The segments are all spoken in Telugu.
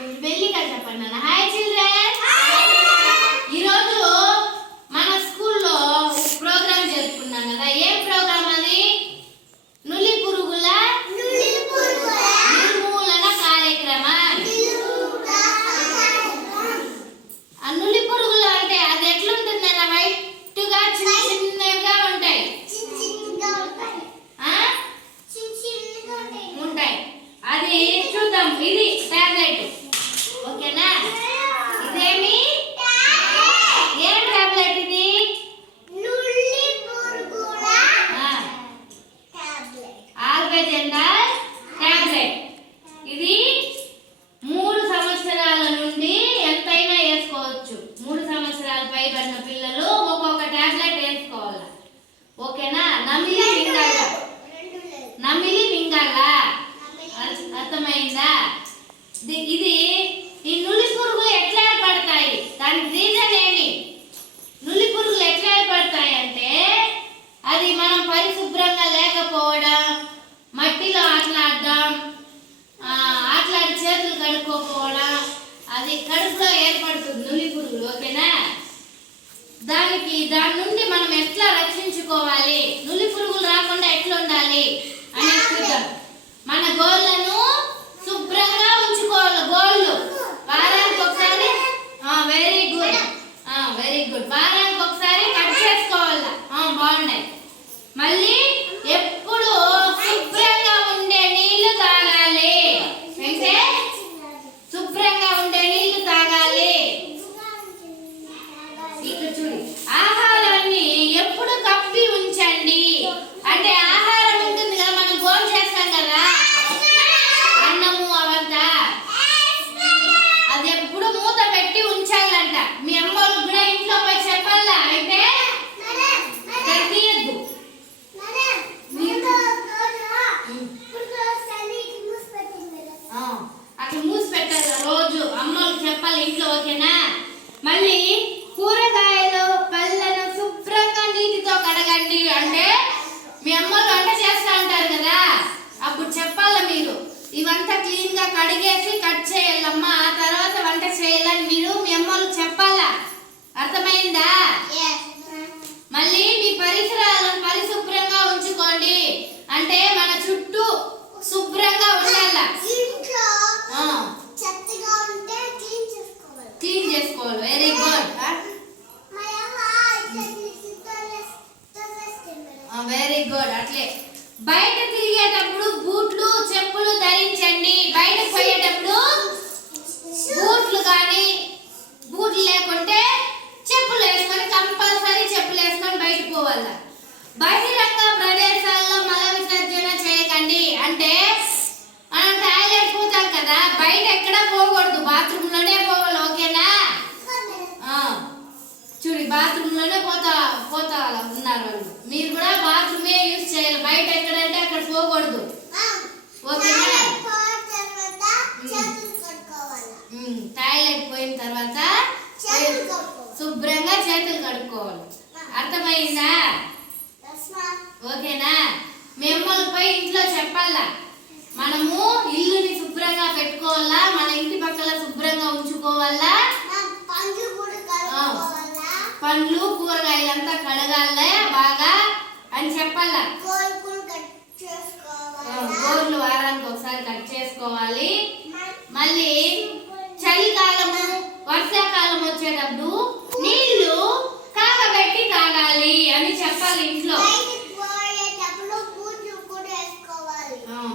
We'll building a chapter. Hi children. Albendazole tablet ఇది మూడు సంవత్సరాల నుండి ఎంతైనా వేసుకోవచ్చు. మూడు సంవత్సరాల పైబడిన పిల్లలు ఒక్కొక్క టాబ్లెట్ వేసుకోవాలి? ఓకేనా? నమిలి మింగాల? నమిలి మింగాల? అర్థ- అర్థమైందా? ఇది దాని నుండి మనం ఎట్లా రక్షించుకోవాలి నులి పురుగులు రాకుండా ఎట్లా ఉండాలి అనేది చూద్దాం మన గోళ్ళను శుభ్రంగా ఉంచుకోవాలి గోళ్ళు వారానికి ఒకసారి వెరీ గుడ్ వెరీ గుడ్ వారానికి ఒకసారి కట్ చేసుకోవాలి ఆ, బాగున్నాయి మళ్ళీ ఎప్పుడు శుభ్రంగా ఉండే నీళ్ళు తాగాలి వెంకటేష్ శుభ్రంగా ఉండే నీళ్ళు తాగాలి ఇక్కడ చూడు ఆహారాన్ని ఎప్పుడు కప్పి ఉంచండి అంటే ఆహారం ఉంటుంది కదా మనం గోల్ చేస్తాం కదా అన్నము అవంతా అది ఎప్పుడు మూత పెట్టి ఉంచాలంట మీ అమ్మ వాళ్ళు కూడా ఇంట్లో పోయి చెప్పాలా అయితే తీయద్దు ఆ, అట్లా మూసి పెట్టాలి రోజు అమ్మోళ్ళకి చెప్పాలి ఇంట్లో ఓకేనా మళ్ళీ కూరగాయలు పళ్ళను శుభ్రంగా నీటితో కడగండి. అంటే మీ అమ్మలు వంట చేస్తా ఉంటారు కదా. అప్పుడు చెప్పాలా మీరు? ఇవంతా క్లీన్గా కడిగేసి కట్ చేయాలమ్మా. ఆ తర్వాత వంట చేయాలని మీరు మీ అమ్మోళ్ళకి చెప్పాలా? అర్థమైందా మళ్ళీ మీ పరిసరాలను పరిశుభ్రంగా ఉంచుకోండి అంటే మన చుట్టూ శుభ్రంగా ఉండాల ఆ, చెత్తగా ఉంటే క్లీన్ చేసుకోవాలి క్లీన్ చేసుకోవాలి వెరీ గుడ్ మా అమ్మ చెత్త తోసేస్తుంది వెరీ గుడ్ అట్లే బయట తిరిగేటప్పుడు బూట్లు చెప్పులు ధరించండి. బయట పోయేటప్పుడు బూట్లు కానీ బూట్లు లేకుంటే చెప్పులు వేసుకొని కంపల్సరీ చెప్పులు వేసుకొని బయట పోవాలి. బహిరంగ ప్రదేశాల్లో మల విసర్జన చేయకండి. అంటే మనం టాయిలెట్ పోతాం కదా బయట ఎక్కడ పోకూడదు బాత్రూమ్లోనే పోవాలి ఓకేనా ఆ, చూడు బాత్రూమ్లోనే పోతా పోతా ఉన్నారు వాళ్ళు. మీరు కూడా బాత్రూమే యూజ్ చేయాలి. బయట ఎక్కడంటే అక్కడ పోకూడదు. ఓకేనా? టాయిలెట్ పోయిన తర్వాత శుభ్రంగా చేతులు కడుక్కోవాలి. అర్థమైందా? ఓకేనా? మేము పోయి ఇంట్లో చెప్పాలా? మనము ఇల్లుని శుభ్రంగా పెట్టుకోవాలా మన ఇంటి పక్కల శుభ్రంగా ఉంచుకోవాలా పండ్లు కూరగాయలు అంతా కడగాలే బాగా అని చెప్పాలా? గోర్లు వారానికి ఒకసారి కట్ చేసుకోవాలి. మళ్ళీ చలికాలము వర్షాకాలం వచ్చేటప్పుడు నీళ్ళు కాగబెట్టి తాగాలి అని చెప్పాలి ఇంట్లో.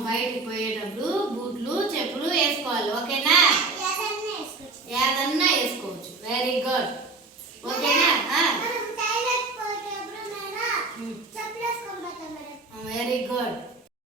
బయటికి పోయేటప్పుడు బూట్లు చెప్పులు వేసుకోవాలి ఓకేనా? ఏదన్నా వేసుకోవచ్చు. Very good